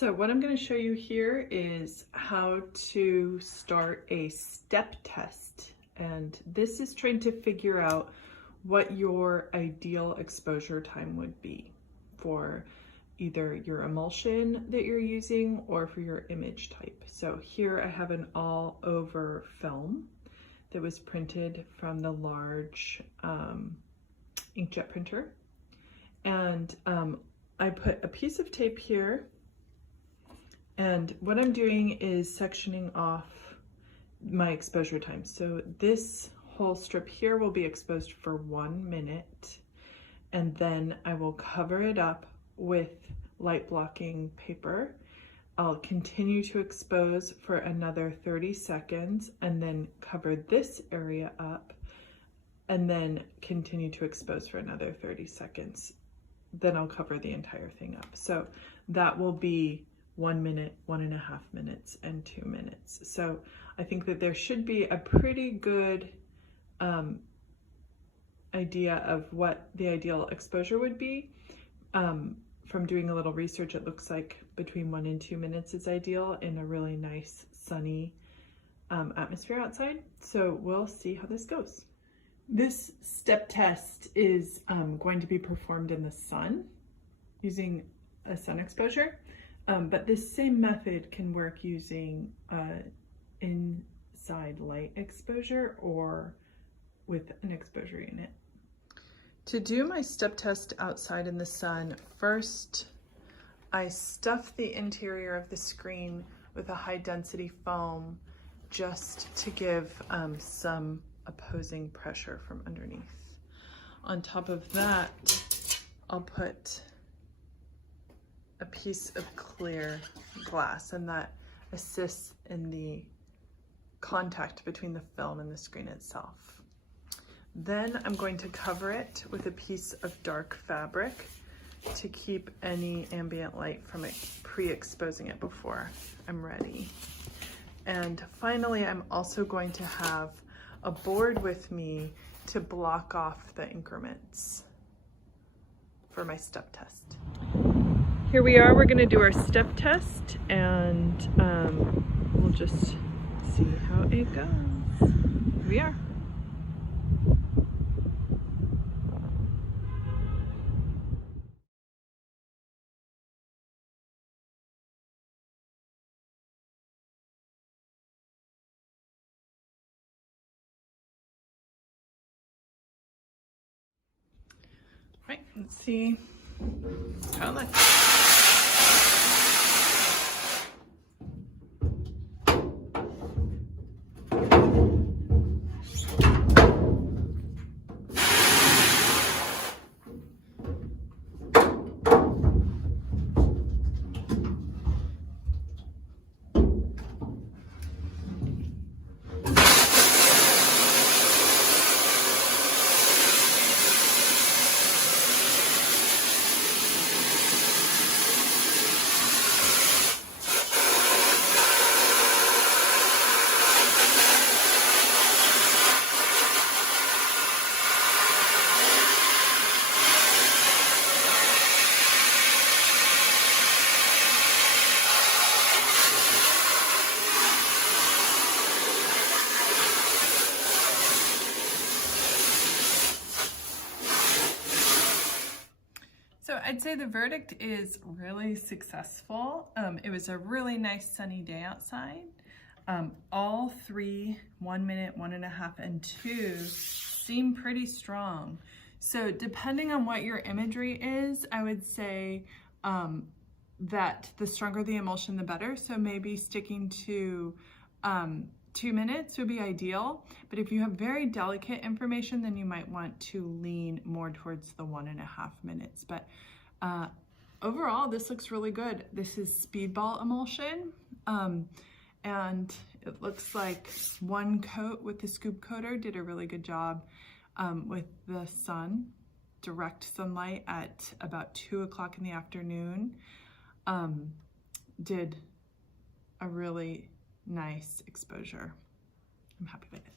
So what I'm going to show you here is how to start a step test. And this is trying to figure out what your ideal exposure time would be for either your emulsion that you're using or for your image type. So here I have an all over film that was printed from the large inkjet printer. And I put a piece of tape here, and what I'm doing is sectioning off my exposure time. So this whole strip here will be exposed for 1 minute, and then I will cover it up with light blocking paper. I'll continue to expose for another 30 seconds and then cover this area up and then continue to expose for another 30 seconds. Then I'll cover the entire thing up. So that will be 1 minute, 1.5 minutes, and 2 minutes. So I think that there should be a pretty good idea of what the ideal exposure would be. From doing a little research, it looks like between 1 and 2 minutes is ideal in a really nice sunny atmosphere outside. So we'll see how this goes. This step test is going to be performed in the sun using a sun exposure, but this same method can work using inside light exposure or with an exposure unit. To do my step test outside in the sun, first I stuff the interior of the screen with a high density foam just to give some opposing pressure from underneath. On top of that, I'll put a piece of clear glass, and that assists in the contact between the film and the screen itself. Then I'm going to cover it with a piece of dark fabric to keep any ambient light from it pre-exposing it before I'm ready. And finally, I'm also going to have a board with me to block off the increments for my step test. Here we are, we're gonna do our step test, and we'll just see how it goes. Here we are. Right, let's see how it looks. So I'd say the verdict is really successful. It was a really nice sunny day outside. All three, 1 minute, 1.5, and 2 seem pretty strong. So depending on what your imagery is, I would say that the stronger the emulsion, the better. So maybe sticking to 2 minutes would be ideal, but if you have very delicate information, then you might want to lean more towards the 1.5 minutes. But overall, this looks really good. This is Speedball emulsion, and it looks like one coat with the scoop coater did a really good job with the sun, direct sunlight at about 2 o'clock in the afternoon. Did a really nice exposure. I'm happy with it.